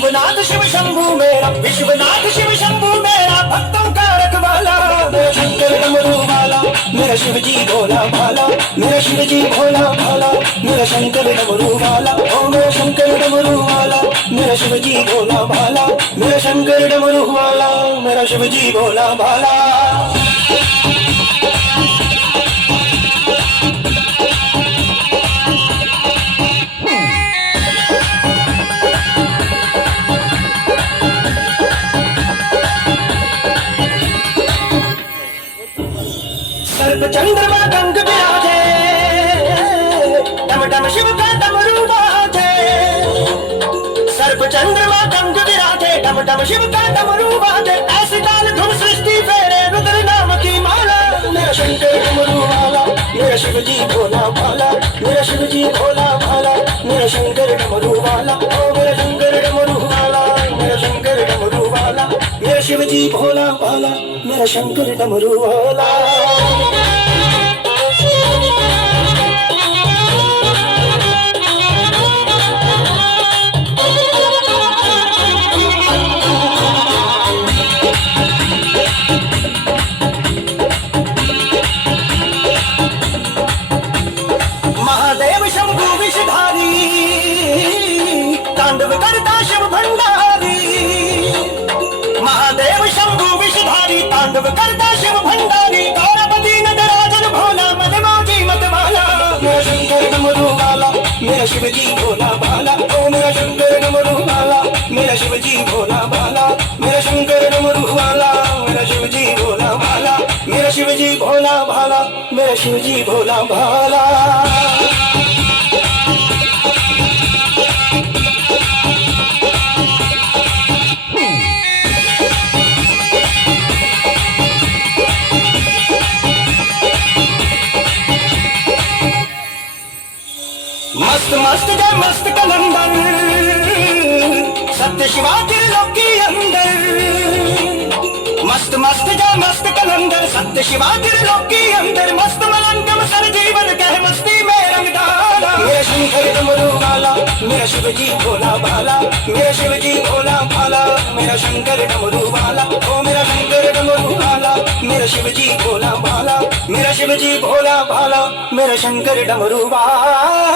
विश्वनाथ शिव शंभू मेरा, विश्वनाथ शिव शंभू मेरा भक्तों का रखवाला। मेरा शंकर डमरू वाला, मेरा शिव जी भोला भाला, मेरा शिव जी भोला भाला, मेरा शंकर डमरू वाला। ओ मेरा शंकर डमरू वाला, मेरा शिव जी भोला भाला, मेरा शंकर डमरू वाला, मेरा शिव जी भोला भाला। सर्प चंद्रमा गंग विराजे, डम डम शिव का डमरू बाजे। सर्प चंद्रमा गंग विराजे, डम डम शिव का डमरू बाजे। ऐसी ताल धुन सृष्टि फेरे रुद्र नाम की माला। मेरा शंकर डमरू वाला, मेरा शिव जी भोला भाला, मेरा शिव जी भोला भाला, मेरा शंकर डमरू वाला। ओ मेरा शंकर डमरू वाला, मेरा शंकर डमरू वाला, मेरा शिव जी भोला भाला, मेरा शंकर डमरू वाला। महादेव शंभु विषधारी, तांडव करता शिव भंडारी। महादेव शंभु विषधारी, तांडव करता शिव भंडारी। गौरवती नटराजन भोला, मनमोजी मतवाला। मेरा शंकर डमरू वाला, मेरा शिव जी भोला भाला। ओ मेरा शंकर डमरू वाला, मेरा शिव जी भोला भाला, मेरा शंकर डमरू वाला, मेरा शिव जी भोला भाला, मेरा शिव जी भोला भाला, मेरा शिव जी भोला भाला। मस्त मस्त जय मस्त कलंदर, सत्य शिवा त्रिलोकी अंदर। मस्त मस्त जय मस्त कलंदर, सत्य शिवा त्रिलोकी अंदर। मस्त मलंगम सर जीवन कह मस्ती में रंग डाला। मेरा शंकर डमरू वाला, मेरा शिव जी भोला भाला, मेरा शिव जी भोला भाला, मेरा शंकर डमरू वाला। ओ मेरा शंकर डमरू वाला, मेरा शिव जी भोला भाला, मेरा शिव जी भोला भाला, मेरा शंकर डमरू वाला।